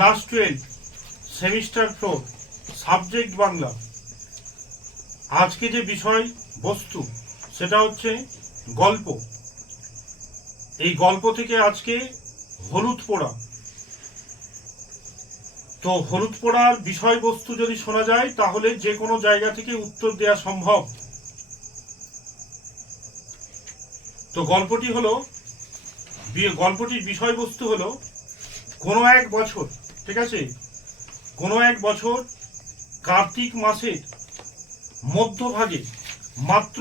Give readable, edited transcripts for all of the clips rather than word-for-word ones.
Class 12 semester 4 subject Bangla. আজকে যে বিষয় বস্তু সেটা হচ্ছে গল্প। এই গল্প থেকে আজকে হলুদ পোড়া। তো হলুদ পোড়ার বিষয়বস্তু যদি শোনা যায় তাহলে যে কোনো জায়গা থেকে উত্তর দেওয়া সম্ভব। তো গল্পটির বিষয়বস্তু হলো কোনো এক বছর, ঠিক আছে, কোনো এক বছর কার্তিক মাসের মধ্যভাগে মাত্র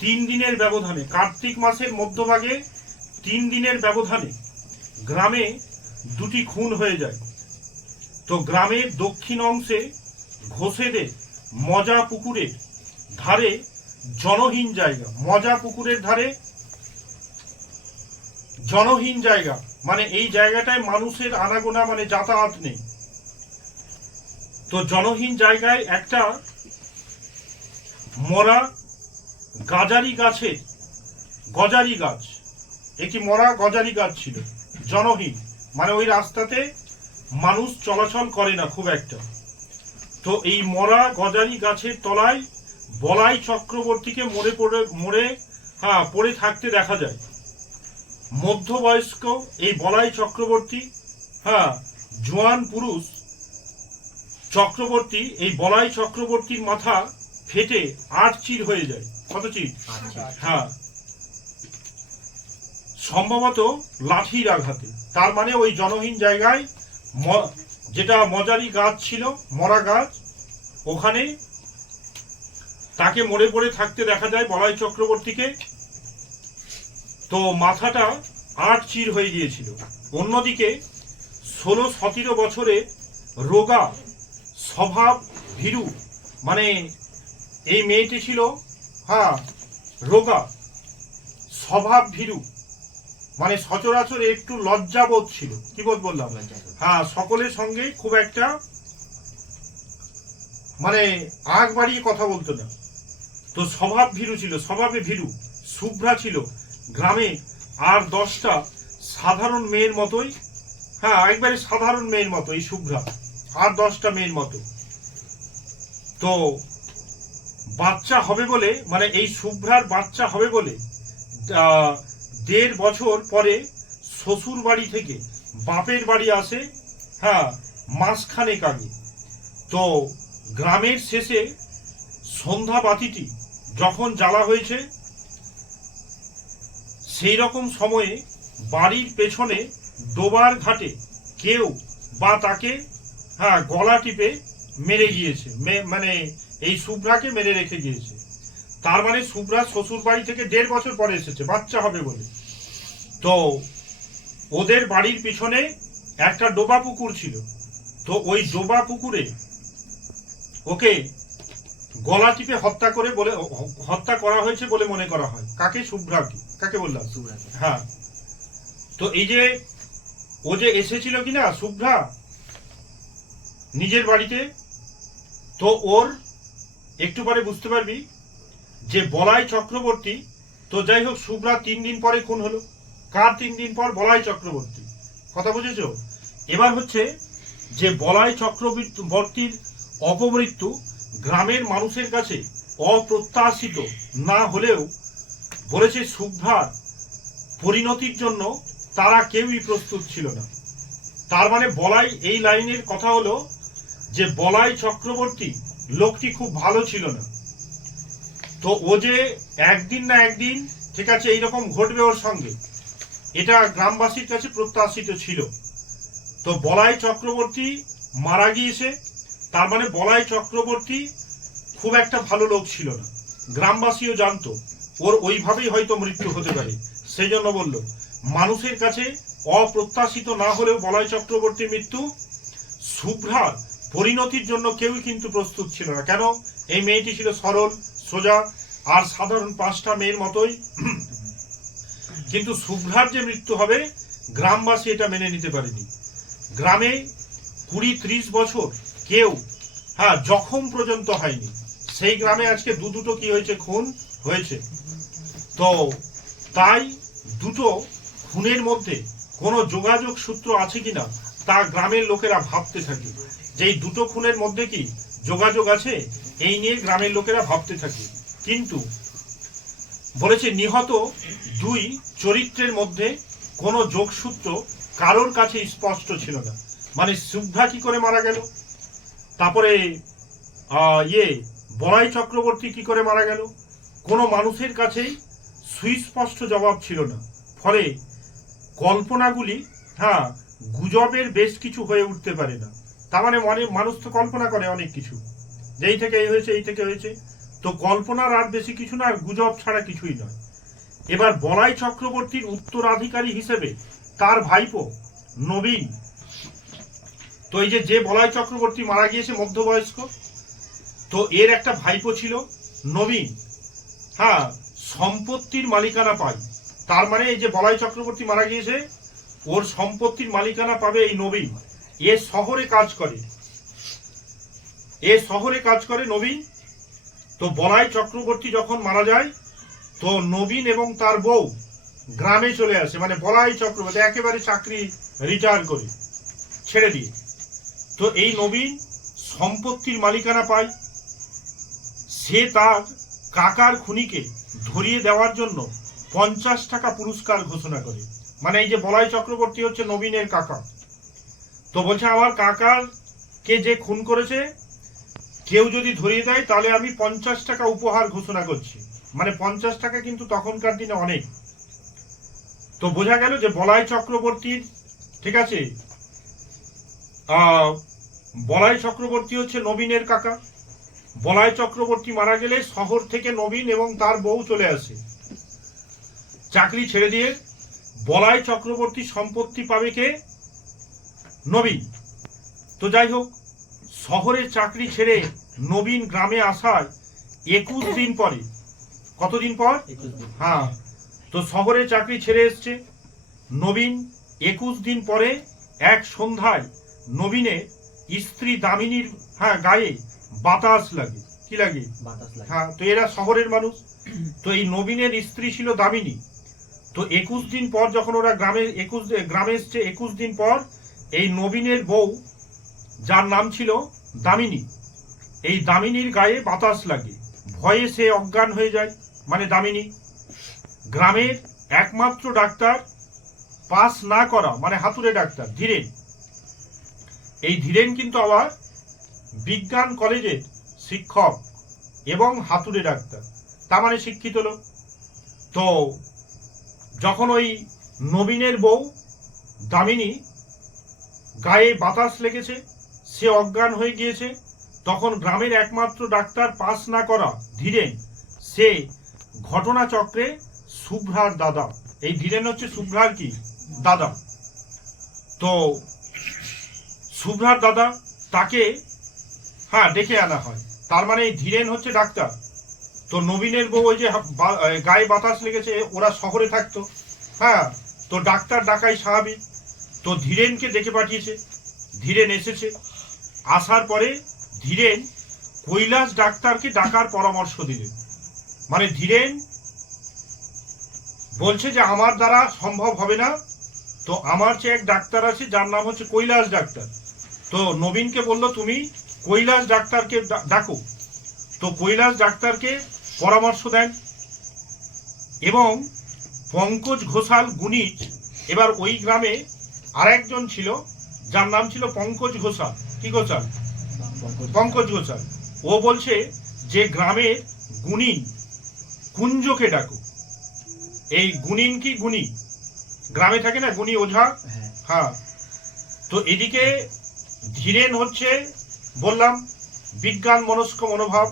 3 দিনের ব্যবধানে, কার্তিক মাসের মধ্যভাগে 3 দিনের ব্যবধানে গ্রামে 2টি খুন হয়ে যায়। তো গ্রামের দক্ষিণ অংশে ঘোষেদের মজা পুকুরের ধারে জনহীন জায়গা, মজা পুকুরের ধারে জনহীন জায়গা, মানে এই জায়গাটায় মানুষের আনাগোনা মানে যাতায়াত নেই। তো জনহীন জায়গায় একটা মরা গজারি গাছ, একটি মরা গজারি গাছ ছিল, জনহীন, মানে ওই রাস্তাতে মানুষ চলাচল করে না খুব একটা। তো এই মরা গজারি গাছের তলায় বলাই চক্রবর্তীকে পড়ে থাকতে দেখা যায়। মধ্যবয়স্ক এই বলাই চক্রবর্তী, জোয়ান পুরুষ চক্রবর্তী, এই বলাই চক্রবর্তীর মাথা ফেটে 8 চির হয়ে যায়। কত চির? সম্ভবত লাঠির আঘাতে। তার মানে ওই জনহীন জায়গায় যেটা মজারি গাছ ছিল, মরা গাছ, ওখানে তাকে মরে পড়ে থাকতে দেখা যায় বলাই চক্রবর্তীকে। তো মাথাটা 8 চির হয়ে গিয়েছিল। অন্যদিকে 16-17 বছরে রোগা স্বভাব ভীরু, মানে এই মেয়েটি ছিল রোগা স্বভাব ভীরু, মানে সচরাচর একটু লজ্জাবোধ ছিল। কি বোধ বললাম? সকলের সঙ্গে খুব একটা মানে আগ বাড়িয়ে কথা বলতো না। তো স্বভাব ভীরু ছিল, স্বভাবে ভীরু। শুভ্রা ছিল গ্রামে আর 10টা সাধারণ মেয়ের মতোই, একবারে সাধারণ মেয়ের মতো এই শুভ্রা, আর 10টা মেয়ের মতো। তো বাচ্চা হবে বলে, মানে এই শুভ্রার বাচ্চা হবে বলে 1.5 বছর পরে শ্বশুর বাড়ি থেকে বাপের বাড়ি আসে, মাসখানেক আগে। তো গ্রামের শেষে সন্ধ্যা বাতিটি যখন জ্বালা হয়েছে, সেই রকম সময়ে বাড়ির পেছনে ডোবার ঘাটে কেউ বা তাকে গলা টিপে মেরে গিয়েছে, মানে এই শুভ্রাকে মেরে রেখে গিয়েছে। তার মানে শুভ্রা শ্বশুর বাড়ি থেকে 1.5 বছর পরে এসেছে বাচ্চা হবে বলে। তো ওদের বাড়ির পিছনে একটা ডোবা পুকুর ছিল। তো ওই ডোবা পুকুরে ওকে গলা টিপে হত্যা করা হয়েছে বলে মনে করা হয়। কাকে? শুভ্রাকে। কাকে বললাম? শুভ্রাকে। তো এই যে ও যে এসেছিল কিনা শুভ্রা নিজের বাড়িতে, তো ওর একটু পরে বুঝতে পারবি যে বলাই চক্রবর্তী। তো যাই হোক, শুভ্রা 3 দিন পরে খুন হলো। কার 3 দিন পর? বলাই চক্রবর্তী। কথা বুঝেছো? এবার হচ্ছে যে বলাই চক্রবর্তীর অপমৃত্যু গ্রামের মানুষের কাছে অপ্রত্যাশিত না হলেও বলেছে শুভ্রার পরিণতির জন্য তারা কেউই প্রস্তুত ছিল না। তার মানে বলাই, এই লাইনের কথা হলো যে বলাই চক্রবর্তী লোকটি খুব ভালো ছিল না। তো ও যে একদিন না একদিন, ঠিক আছে, এইরকম ঘটবে ওর সঙ্গে, এটা গ্রামবাসীর কাছে প্রত্যাশিত ছিল। তো বলাই চক্রবর্তী মারা গিয়েছে, তার মানে বলাই চক্রবর্তী খুব একটা ভালো লোক ছিল না। গ্রামবাসীও জানতো ওর ওইভাবেই হয়তো মৃত্যু হতে পারে। সেই জন্য বলল মানুষের কাছে অপ্রত্যাশিত না হলেও বলাই চক্রবর্তীর মৃত্যু। শুভ্রার পরিণতির জন্য কেউই কিন্তু প্রস্তুত ছিল না। কেন? এই মেয়েটি ছিল সরল সোজা আর সাধারণ 5টা মেয়ের মতোই। কিন্তু শুভ্রার যে মৃত্যু হবে গ্রামবাসী এটা মেনে নিতে পারেনি। গ্রামে 20-30 বছর কেউ জখম পর্যন্ত হয়নি। সেই গ্রামে আজকে দুটো কি হয়েছে? খুন হয়েছে। তো তাই দুটো খুনের মধ্যে কোনো যোগাযোগ সূত্র আছে কিনা তা গ্রামের লোকেরা ভাবতে থাকে যে এই দুটো খুনের মধ্যে কি যোগাযোগ আছে, এই নিয়ে গ্রামের লোকেরা ভাবতে থাকে। কিন্তু বলেছে নিহত দুই চরিত্রের মধ্যে কোনো যোগসূত্র কারোর কাছে স্পষ্ট ছিল না। মানে শুভ্রা কি করে মারা গেল, তারপরে বলাই চক্রবর্তী কি করে মারা গেল, কোনো মানুষের কাছেই সুস্পষ্ট জবাব ছিল না। ফলে কল্পনাগুলি গুজবের বেশ কিছু হয়ে উঠতে পারে না। তার মানে মানুষ তো কল্পনা করে অনেক কিছু, যেই থেকে এই হয়েছে, এই থেকে হয়েছে, তো কল্পনার আর বেশি কিছু না, আর গুজব ছাড়া কিছুই নয়। এবার বলাই চক্রবর্তীর উত্তরাধিকারী হিসেবে তার ভাইপো নবীন, তো এই যে বলাই চক্রবর্তী মারা গিয়েছে মধ্যবয়স্ক, তো এর একটা ভাইপো ছিল নবীন, সম্পত্তির মালিকানা পায়। তার মানে এই যে বলাই চক্রবর্তী মারা গিয়েছে, ওর সম্পত্তির মালিকানা পাবে এই নবীন। এ শহরে কাজ করে নবীন। তো বলাই চক্রবর্তী যখন মারা যায়, তো নবীন এবং তার বউ গ্রামে চলে আসে। মানে বলাই চক্রবর্তী একেবারে চাকরি রিটায়ার করে ছেড়ে দিয়ে, তো এই নবীন সম্পত্তির মালিকানা পায়। সে তার কাকার খুনিকে ধরিয়ে দেওয়ার জন্য 50 টাকা পুরস্কার ঘোষণা করে। মানে এই যে বলাই চক্রবর্তী হচ্ছে নবীনের কাকা, তো বলছে আমার কাকার কে যে খুন করেছে কেউ যদি ধরিয়ে দেয় তাহলে আমি 50 টাকা উপহার ঘোষণা করছি। মানে 50 টাকা কিন্তু তখনকার দিনে অনেক। তো বোঝা গেল যে বলাই চক্রবর্তীর, ঠিক আছে, বলাই চক্রবর্তী হচ্ছে নবীনের কাকা। বলাই চক্রবর্তী মারা গেলে শহর থেকে নবীন এবং তার বউ চলে আসে চাকরি ছেড়ে দিয়ে। বলাই চক্রবর্তী সম্পত্তি পাবে কে? নবীন। তো যাই হোক, শহরের চাকরি ছেড়ে নবীন গ্রামে আসার 21 দিন পরে, কতদিন পর? তো শহরে চাকরি ছেড়ে এসছে নবীন। 21 দিন পরে এক সন্ধ্যায় নবীনের স্ত্রী দামিনীর গায়ে বাতাস লাগে। কি লাগে? তো এরা শহরের মানুষ, তো এই নবীনের স্ত্রী ছিল দামিনী। তো 21 দিন পর যখন ওরা গ্রামে এসছে, 21 দিন পর এই নবীনের বউ, যার নাম ছিল দামিনী, এই দামিনীর গায়ে বাতাস লাগে, ভয়ে সে অজ্ঞান হয়ে যায়। মানে দামিনী, গ্রামের একমাত্র ডাক্তার পাস না করা, মানে হাতুড়ে ডাক্তার ধীরেন। এই ধীরেন কিন্তু আবার বিজ্ঞান কলেজের শিক্ষক এবং হাতুড়ে ডাক্তার, তার মানে শিক্ষিত লোক। তো যখন ওই নবীনের বউ দামিনী গায়ে বাতাস লেগেছে, সে অজ্ঞান হয়ে গিয়েছে, তখন গ্রামের একমাত্র ডাক্তার পাস না করা ধীরেন, সে ঘটনাচক্রে শুভ্রার দাদা, এই ধীরেন হচ্ছে শুভ্রার কি দাদা, তো শুভ্রার দাদা, তাকে ডেকে আনা হয়। তার মানে এই ধীরেন হচ্ছে ডাক্তার। তো নবীনের বউ ওই যে গায়ে বাতাস লেগেছে, ওরা শহরে থাকতো, তো ডাক্তার ডাকাই স্বাভাবিক। তো ধীরেনকে ডেকে পাঠিয়েছে, ধীরেন এসেছে। আসার পরে ধীরেন কৈলাস ডাক্তারকে ডাকার পরামর্শ দিলেন। মানে ধীরেন বলছে যে আমার দ্বারা সম্ভব হবে না, তো আমার যে এক ডাক্তার আছে যার নাম হচ্ছে কৈলাস ডাক্তার। তো নবীনকে বলল তুমি কৈলাস ডাক্তারকে ডাকো। তো কৈলাস ডাক্তারকে পরামর্শ দেন এবং পঙ্কজ ঘোষাল গুণিজ, এবার ওই গ্রামে আরেকজন ছিল যার নাম ছিল পঙ্কজ ঘোষাল। কি ঘোষাল? পঙ্কজ ঘোষাল। ও বলছে যে গ্রামের গুণিন কুঞ্জকে ডাকো। এই গুণিন কি গুণী, গ্রামে থাকে না গুণী ওঝা, তো এদিকে ধীরেন হচ্ছে বললাম বিজ্ঞান মনস্ক মনোভাব,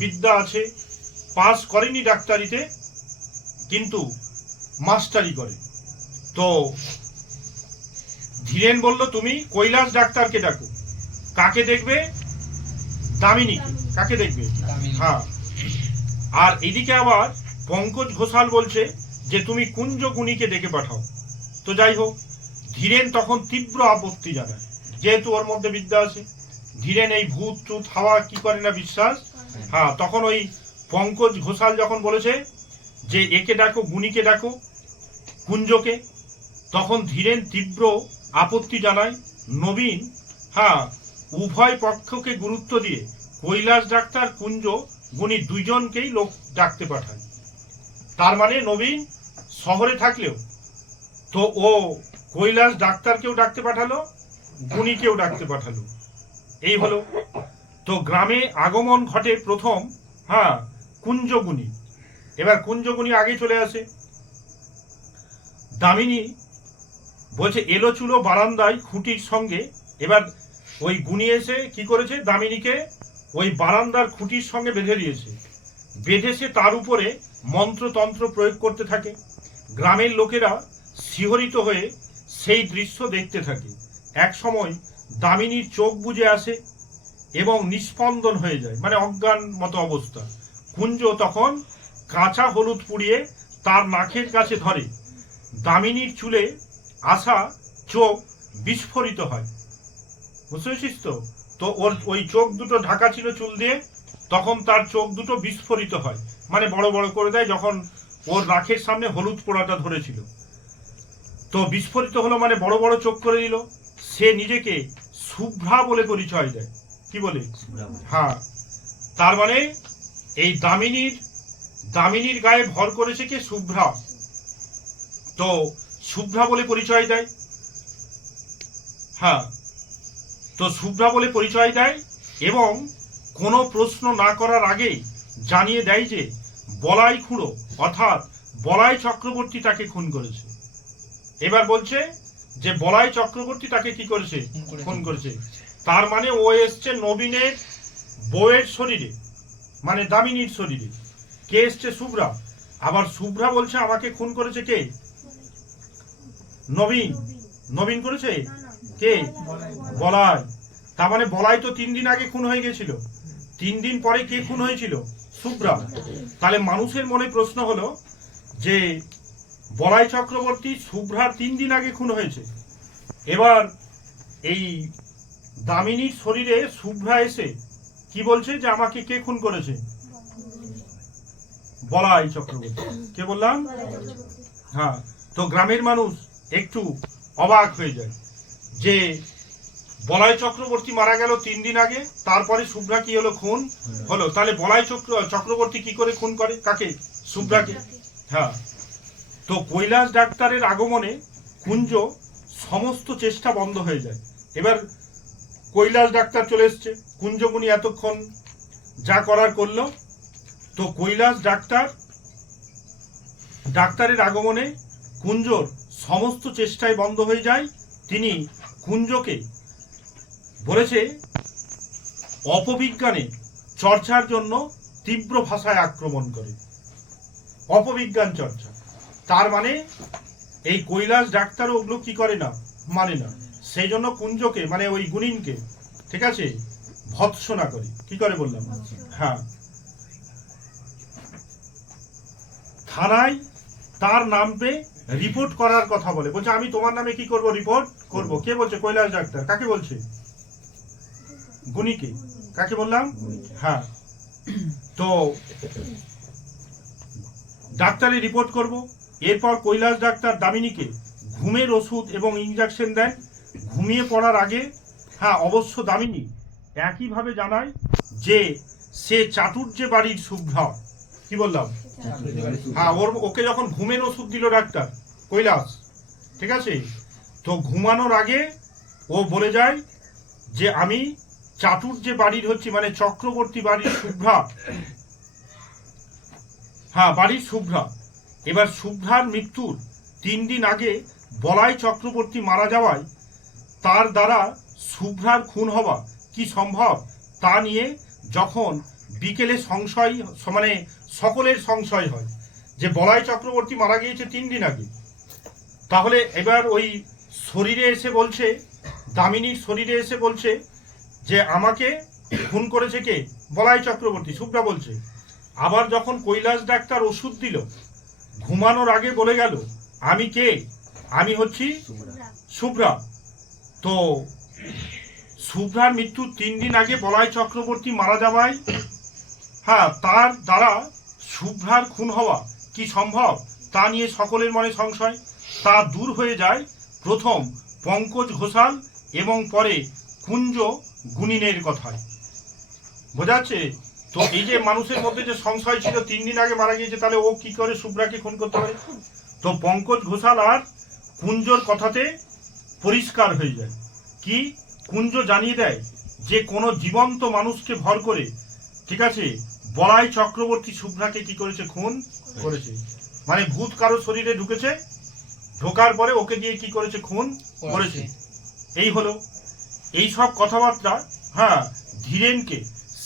বিদ্যা আছে, পাস করেনি ডাক্তারিতে কিন্তু মাস্টারি করে। তো ধীরেন বলল তুমি কৈলাস ডাক্তারকে ডাকো। কাকে দেখবে? দামিনীকে। কাকে দেখবে? আর এদিকে আবার পঙ্কজ ঘোষাল বলছে যে তুমি কুঞ্জ গুণীকে ডেকে পাঠাও। তো যাই হোক, ধীরেন তখন তীব্র আপত্তি জানায়, যেহেতু ওর মধ্যে বিদ্যা আছে। ধীরেন এই ভূত টুত হাওয়া কি করে না বিশ্বাস। তখন ওই পঙ্কজ ঘোষাল যখন বলেছে যে একে ডাকো, গুণীকে ডাকো, কুঞ্জকে, তখন ধীরেন তীব্র আপত্তি জানায়। নবীন উভয় পক্ষকে গুরুত্ব দিয়ে কৈলাস ডাক্তার কুঞ্জ গুণী দুইজনকেই লোক ডাকতে পাঠায়। তার মানে নবীন শহরে থাকলেও তো ও কৈলাস ডাক্তারকেও ডাকতে পাঠালো, গুণীকেও ডাকতে পাঠালো। এই হলো। তো গ্রামে আগমন ঘটে প্রথম কুঞ্জগুণী। এবার কুঞ্জগুণী আগে চলে আসে। দামিনী বলছে এলো চুলো বারান্দায় খুঁটির সঙ্গে। এবার ওই গুণী এসে কি করেছে, দামিনীকে ওই বারান্দার খুঁটির সঙ্গে বেঁধে দিয়েছে। বেঁধেছে তার উপরে মন্ত্রতন্ত্র প্রয়োগ করতে থাকে। গ্রামের লোকেরা শিহরিত হয়ে সেই দৃশ্য দেখতে থাকে। এক সময় দামিনীর চোখ বুজে আসে এবং নিস্পন্দন হয়ে যায়, মানে অজ্ঞান মতো অবস্থা। কুঞ্জ তখন কাঁচা হলুদ পুড়িয়ে তার নাকের কাছে ধরে। দামিনীর চুলে আসা চোখ বিস্ফোরিত হয়। বুঝতে পেরেছিস তো? তো ওর ওই চোখ দুটো ঢাকা ছিল চুল দিয়ে, তখন তার চোখ দুটো বিস্ফোরিত হয়, মানে বড় বড় করে দেয় যখন ওর নাকের সামনে হলুদ পোড়াটা ধরেছিল। তো বিস্ফোরিত হলো মানে বড় বড় চোখ করে দিল। সে নিজেকে শুভ্রা বলে পরিচয় দেয়। কি বলে? তার মানে এই দামিনীর গায়ে ভর করেছে কে? শুভ্রা। তো শুভ্রা বলে পরিচয় দেয়। তো শুভ্রা বলে পরিচয় দেয় এবং কোনো প্রশ্ন না করার আগেই জানিয়ে দেয় যে বলাই খুঁড়ো অর্থাৎ বলাই চক্রবর্তী তাকে খুন করেছে। এবার বলছে যে বলাই চক্রবর্তী তাকে কি করেছে? খুন করেছে। তার মানে ও এসছে নবীনের বউয়ের শরীরে, মানে দামিনীর শরীরে। কে এসছে? শুভ্রা। আবার শুভ্রা বলছে আমাকে খুন করেছে কে? নবীন করেছে। কে? বলাই। তার মানে বলাই তো 3 দিন আগে খুন হয়ে গেছিল। 3 দিন পরে কে খুন হয়েছিল? শুভ্রা। তাহলে মানুষের মনে প্রশ্ন হলো যে বলাই চক্রবর্তী শুভ্রার 3 দিন আগে খুন হয়েছে। এবার এই দামিনীর শরীরে শুভ্রা এসে কি বলছে যে আমাকে কে খুন করেছে? বলাই চক্রবর্তী। কে বললাম? তো গ্রামের মানুষ একটু অবাক হয়ে যায় যে বলাই চক্রবর্তী মারা গেল 3 দিন আগে, তারপরে শুভ্রা কি হলো? খুন হলো। তাহলে বলাই চক্রবর্তী কি করে খুন করে? কাকে? শুভ্রাকে। তো কৈলাস ডাক্তারের আগমনে কুঞ্জ সমস্ত চেষ্টা বন্ধ হয়ে যায়। এবার কৈলাস ডাক্তার চলে এসছে। কুঞ্জগুণী এতক্ষণ যা করার করলো। তো কৈলাস ডাক্তারের আগমনে কুঞ্জর সমস্ত চেষ্টাই বন্ধ হয়ে যায়। তিনি কুঞ্জকে বলেছে অপবিজ্ঞানে চর্চার জন্য তীব্র ভাষায় আক্রমণ করে। অপবিজ্ঞান চর্চা। তার মানে এই কৈলাস ডাক্তারও ওগুলো কি করে না, মানে না। সেই জন্য কুঞ্জকে মানে ওই গুণিনকে, ঠিক আছে, ভৎসনা করে। কি করে বললাম? থানায় তার নাম পেয়ে রিপোর্ট করার কথা বলে। বলছে আমি তোমার নামে কি করব? রিপোর্ট করব। কে বলছে? কৈলাস ডাক্তার। কাকে বলছে? গুণীকে। কাকে বললাম? তো ডাক্তারে রিপোর্ট করব। এরপর কৈলাস ডাক্তার দামিনীকে ঘুমের ওষুধ এবং ইনজেকশন দেন। ঘুমিয়ে পড়ার আগে অবশ্য দামিনী একইভাবে জানায় যে সে চাটুর্যে বাড়ির শুভ্রা। কি বললাম? ওকে যখন ঘুমের ওষুধ দিল ডাক্তার কৈলাস, ঠিক আছে, তো ঘুমানোর আগে ও বলে যায় যে আমি চাটুর্যে বাড়ির হচ্ছি, মানে চক্রবর্তী বাড়ির শুভ্রা। বাড়ির শুভ্রা। এবার শুভ্রার মৃত্যুর 3 দিন আগে বলাই চক্রবর্তী মারা যাওয়ায় তার দ্বারা শুভ্রার খুন হওয়া কি সম্ভব তা নিয়ে যখন বিকেলে সংশয়, মানে সকলের সংশয় হয় যে বলাই চক্রবর্তী মারা গিয়েছে 3 দিন আগে, তাহলে এবার ওই শরীরে এসে বলছে, দামিনীর শরীরে এসে বলছে যে আমাকে খুন করেছে কে? বলাই চক্রবর্তী। শুভ্রা বলছে। আবার যখন কৈলাস ডাক্তার ওষুধ দিল, ঘুমানোর আগে বলে গেল আমি কে? আমি হচ্ছি শুভ্রা। তো শুভ্রার মৃত্যুর 3 দিন আগে বলাই চক্রবর্তী মারা যাওয়ায় তার দ্বারা শুভ্রার খুন হওয়া কি সম্ভব তা নিয়ে সকলের মনে সংশয়। তা দূর হয়ে যায় প্রথম পঙ্কজ ঘোষাল এবং পরে কুঞ্জ গুণিনের কথায়। বোঝা যাচ্ছে? তো এই যে মানুষের মধ্যে যে সংশয় ছিল 3 দিন আগে মারা গিয়েছে, তাহলে ও কি করে শুভ্রাকে খুন করতে পারে? তো পঙ্কজ ঘোষাল আর কুঞ্জর কথাতে পরিষ্কার হয়ে যায় কি, কুঞ্জ জানিয়ে দেয় যে কোনো জীবন্ত মানুষকে ভর করে, ঠিক আছে, বলাই চক্রবর্তী শুভ্রাকে কি করেছে, খুন করেছে। মানে ভূত কারো শরীরে ঢুকেছে, ঢোকার পরে ওকে দিয়ে কি করেছে, খুন করেছে। এই হলো এই সব কথাবার্তা, হ্যাঁ, ধীরেনকে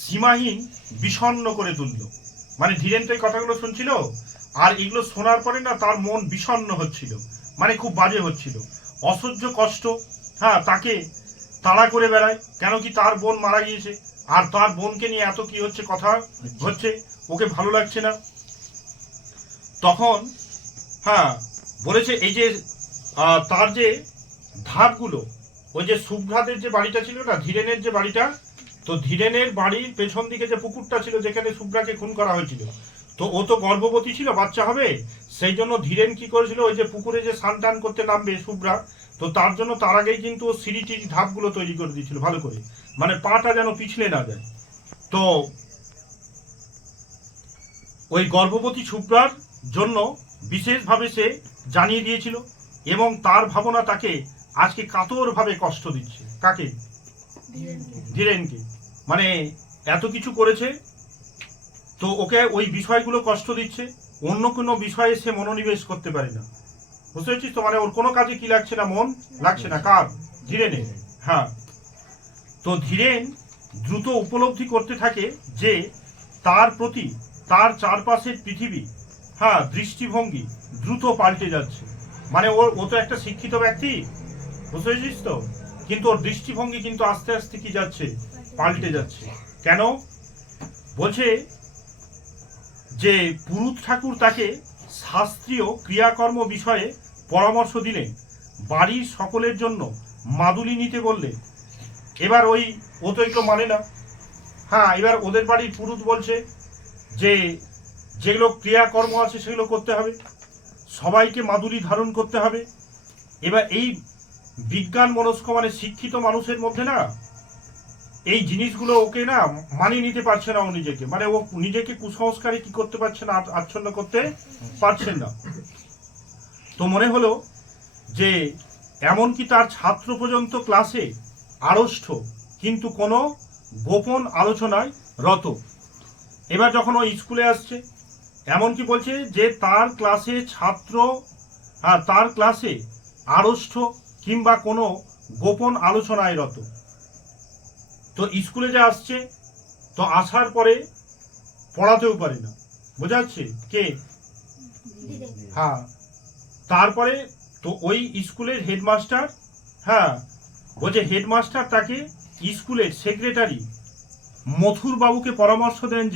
সীমাহীন বিষণ্ণ করে তুলল। মানে ধীরেন তো এই কথাগুলো শুনছিল, আর এগুলো শোনার পরে না তার মন বিষণ্ণ হচ্ছিল, মানে খুব বাজে হচ্ছিল, অসহ্য কষ্ট। হ্যাঁ, তাকে তাড়া করে বেড়ায়, কেন কি তার বোন মারা গিয়েছে, আর তার বোনকে নিয়ে এত কি হচ্ছে, কথা হচ্ছে, ওকে ভালো লাগছে না। তখন হ্যাঁ বলেছে এই যে তার যে ধাপগুলো, ওই যে শুভ্রাদের যে বাড়িটা ছিল না, ধীরেনের যে বাড়িটা, তো ধীরেনের বাড়ির পেছন দিকে যে পুকুরটা ছিল যেখানে শুভ্রাকে খুন করা হয়েছিল, তো ও তো গর্ভবতী ছিল, বাচ্চা হবে, সেই জন্য ধীরেন কি করেছিল, ওই যে পুকুরে যে স্নান টান করতে নামবে শুভ্রা, তো তার জন্য তার আগেই কিন্তু ও সিঁড়িটির ধাপগুলো তৈরি করে দিয়েছিল ভালো করে, মানে পাটা যেন পিছলে না যায়। তো ওই গর্ভবতী শুভ্রার জন্য বিশেষভাবে সে জানিয়ে দিয়েছিল, এবং তার ভাবনা তাকে আজকে কাতরভাবে কষ্ট দিচ্ছে। কাকে? ধীরেনকে। মানে এত কিছু করেছে, তো ওকে ওই বিষয়গুলো কষ্ট দিচ্ছে, অন্য কোনো বিষয়ে সে মনোনিবেশ করতে পারে না। বুঝতে পারছিস তো? মানে ওর কোনো কাজে কি লাগছে না, মন লাগছে না। কার? ধীরেনের। হ্যাঁ, তো ধীরেন দ্রুত উপলব্ধি করতে থাকে যে তার প্রতি তার চারপাশের পৃথিবী, হ্যাঁ, দৃষ্টিভঙ্গি দ্রুত পাল্টে যাচ্ছে। মানে ও তো একটা শিক্ষিত ব্যক্তি, বুঝতে পেরেছিস তো, কিন্তু ওর দৃষ্টিভঙ্গি কিন্তু আস্তে আস্তে কি যাচ্ছে, পাল্টে যাচ্ছে। কেন? বলছে যে পুরুত ঠাকুর তাকে শাস্ত্রীয় ক্রিয়াকর্ম বিষয়ে পরামর্শ দিলেন, বাড়ির সকলের জন্য মাদুলি নিতে বললে। এবার ও তো এগুলো মানে না। হ্যাঁ, এবার ওদের বাড়ির পুরুত বলছে যে যেগুলো ক্রিয়াকর্ম আছে সেগুলো করতে হবে, সবাইকে মাদুলি ধারণ করতে হবে। এবার এই বিজ্ঞান মনস্ক মানে শিক্ষিত মানুষের মধ্যে না এই জিনিসগুলো ওকে না মানিয়ে নিতে পারছে না, ও নিজেকে, মানে ও নিজেকে কুসংস্কারে কি করতে পারছে না, আচ্ছন্ন করতে পারছেন না। তো মনে হলো যে এমনকি তার ছাত্র পর্যন্ত ক্লাসে আড়ষ্ট, কিন্তু কোনো গোপন আলোচনায় রত। এবার যখন ও স্কুলে আসছে, এমনকি বলছে যে তার ক্লাসে ছাত্র, তার ক্লাসে আড়ষ্ট কিংবা কোনো গোপন আলোচনায় রত। তো স্কুলে যে আসছে, তো আসার পরে পড়াতেও পারে না, বোঝা যাচ্ছে কে? হ্যাঁ, তারপরে তো ওই স্কুলের হেডমাস্টার, হ্যাঁ, বলছে হেডমাস্টার তাকে স্কুলের সেক্রেটারি মথুর বাবুকে পরামর্শ দেন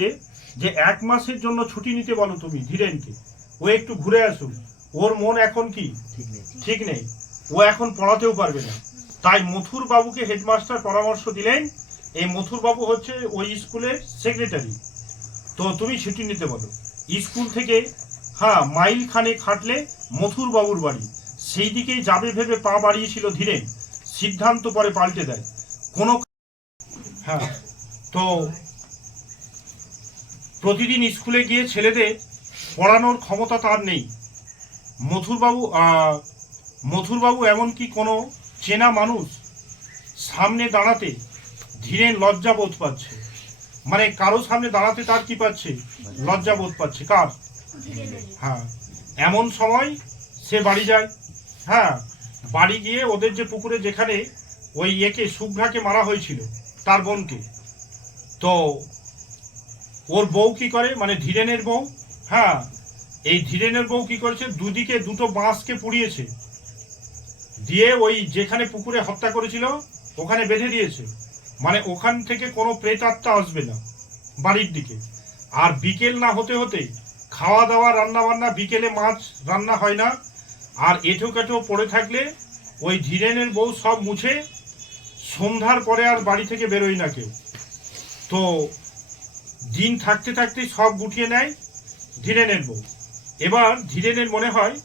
যে 1 মাসের জন্য ছুটি নিতে বলো তুমি ধীরেনকে, ও একটু ঘুরে আসুক, ওর মন এখন কি ঠিক নেই, ও এখন পড়াতেও পারবে না। তাই মথুর বাবুকে হেডমাস্টার পরামর্শ দিলেন, এই মথুর বাবু হচ্ছে ওই স্কুলের সেক্রেটারি, তো তুমি ছুটি নিতে বলো। স্কুল থেকে হ্যাঁ মাইল খানে খাটলে মথুর বাবুর বাড়ি, সেই দিকেই যাবে ভেবে পা বাড়িয়েছিল ধীরেন, সিদ্ধান্ত পরে পাল্টে দেয় কোনো। হ্যাঁ, তো প্রতিদিন স্কুলে গিয়ে ছেলেদের পড়ানোর ক্ষমতা তার নেই। মথুরবাবু এমনকি কোনো চেনা মানুষ সামনে দাঁড়াতে ধীরেন লজ্জা বোধ পাচ্ছে, মানে কারো সামনে দাঁড়াতে তার কি পাচ্ছে, লজ্জা বোধ পাচ্ছে। কার? হ্যাঁ, এমন সময় সে বাড়ি যায়। হ্যাঁ, বাড়ি গিয়ে ওদের যে পুকুরে যেখানে ওই শুভ্রাকে মারা হয়েছিল, তার বোনকে, তো ওর বউ কি করে, মানে ধীরেনের বউ, হ্যাঁ, এই ধীরেনের বউ কি করেছে, দুদিকে দুটো বাঁশকে পুড়িয়েছে, দিয়ে ওই যেখানে পুকুরে হত্যা করেছিল ওখানে বেঁধে দিয়েছে, মানে ওখান থেকে কোনো প্রেতাত্মা আসবে না বাড়ির দিকে। আর বিকেল না হতে হতে খাওয়া দাওয়া রান্না বান্না, বিকেলে মাছ রান্না হয় না, আর এঁঠো কেটো পড়ে থাকলে ওই ধীরেনের বউ সব মুছে সন্ধ্যার পরে আর বাড়ি থেকে বেরোয় না কেউ। তো দিন থাকতে থাকতেই সব গুটিয়ে নেয় ধীরেনের বউ। এবার ধীরেনের মনে হয়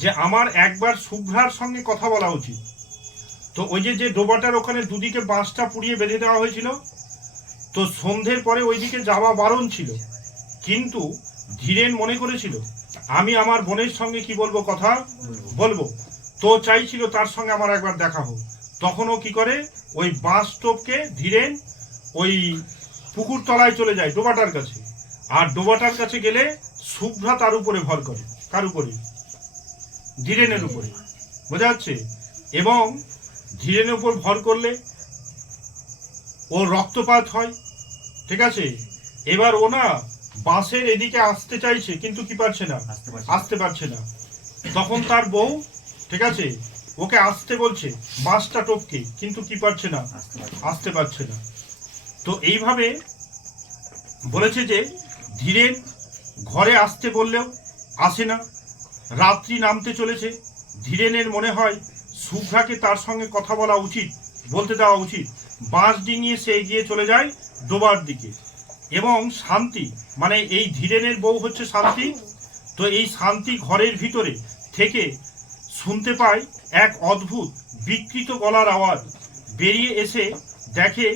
যে আমার একবার শুভ্রার সঙ্গে কথা বলা উচিত, তো ওই যে ডোবাটার ওখানে দুদিকে বাঁশটা পুড়িয়ে বেঁধে দেওয়া হয়েছিল, তো সন্ধ্যের পরে ওইদিকে যাওয়া বারণ ছিল, কিন্তু ধীরেন মনে করেছিল আমি আমার বোনের সঙ্গে কি বলবো, কথা বলবো, তো চাইছিল তার সঙ্গে আমার একবার দেখা হোক। তখন ও কি করে, ওই বাঁশ টোপকে ধীরেন ওই পুকুর তলায় চলে যায় ডোবাটার কাছে। আর ডোবাটার কাছে গেলে শুভ্রা তার উপরে ভর করে, কার উপরে, ধীরেনের উপরে, বোঝা যাচ্ছে। এবং ধীরেনের উপর ভর করলে ওর রক্তপাত হয়, ঠিক আছে। এবার ও না বাঁশের এদিকে আসতে চাইছে, কিন্তু কি পারছে না, আসতে পারছে না। তখন তার বউ, ঠিক আছে, ওকে আসতে বলছে বাঁশটা টপকে, কিন্তু কি পারছে না, আসতে পারছে না। তো এইভাবে বলেছে যে ধীরেন ঘরে আসতে বললেও আসে না। রাত্রি নামতে চলেছে, ধীরেনের মনে হয় শুভ্রাকে তার সঙ্গে কথা বলা উচিত, বলতে দেওয়া উচিত। বাঁশ ডিঙিয়ে সে এগিয়ে চলে যায় ডোবার দিকে। এবং শান্তি, মানে এই ধীরেনের বউ হচ্ছে শান্তি, তো এই শান্তি ঘরের ভিতরে থেকে শুনতে পায় এক অদ্ভুত বিকৃত গলার আওয়াজ। বেরিয়ে এসে দেখে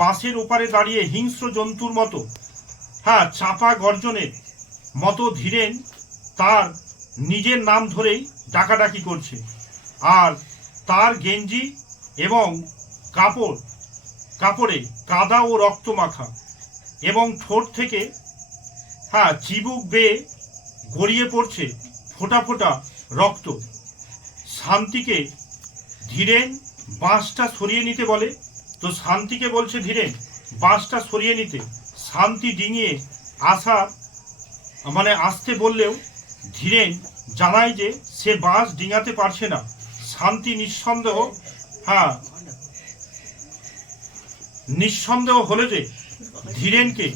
বাঁশের ওপারে দাঁড়িয়ে হিংস্র জন্তুর মতো, হ্যাঁ, চাপা গর্জনের মতো ধীরেন তার নিজের নাম ধরেই ডাকাডাকি করছে। আর তার গেঞ্জি এবং কাপড়ে কাদা ও রক্ত মাখা, এবং ঠোঁট থেকে, হ্যাঁ, চিবুক বেয়ে গড়িয়ে পড়ছে ফোঁটা ফোঁটা রক্ত। শান্তিকে ধীরেন বাঁশটা সরিয়ে নিতে বলে, তো শান্তিকে বলছে ধীরেন বাঁশটা সরিয়ে নিতে। শান্তি ডিঙিয়ে আসতে বললেও ধীরেন জানায় যে সে বাঁশ ডিঙাতে পারছে না। শান্তি নিঃসন্দেহ হলে যে ধীরেনকে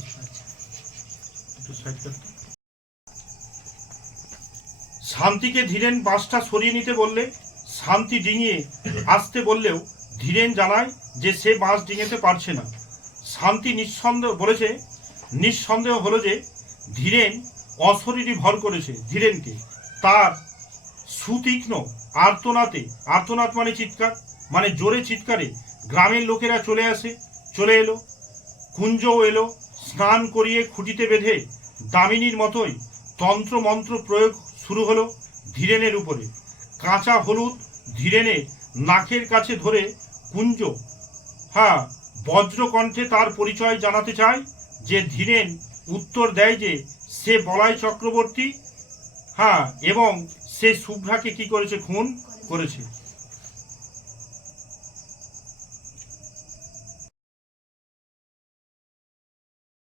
শান্তিকে ধীরেন বাঁশটা সরিয়ে নিতে বললে, শান্তি ডিঙিয়ে আসতে বললেও ধীরেন জানায় যে সে বাঁশ ডিঙাতে পারছে না। শান্তি নিঃসন্দেহ হলো যে ধীরেন অশরীরী ভর করেছে ধীরেনকে। তার সুতীক্ষ্ণ আর্তনাদ মানে চিৎকার, মানে জোরে চিৎকারে গ্রামের লোকেরা চলে এলো। কুঞ্জও এলো। স্নান করিয়ে খুঁটিতে বেঁধে দামিনীর মতোই তন্ত্র মন্ত্র প্রয়োগ শুরু হলো ধীরেনের উপরে। কাঁচা হলুদ ধীরেনের নাকের কাছে ধরে কুঞ্জ, হ্যাঁ, বজ্রকণ্ঠে তার পরিচয় জানাতে চায়। যে ধীরেন উত্তর দেয় যে সে বলাই চক্রবর্তী, হ্যাঁ, এবং সে শুভ্রাকে কি করেছে, খুন করেছে।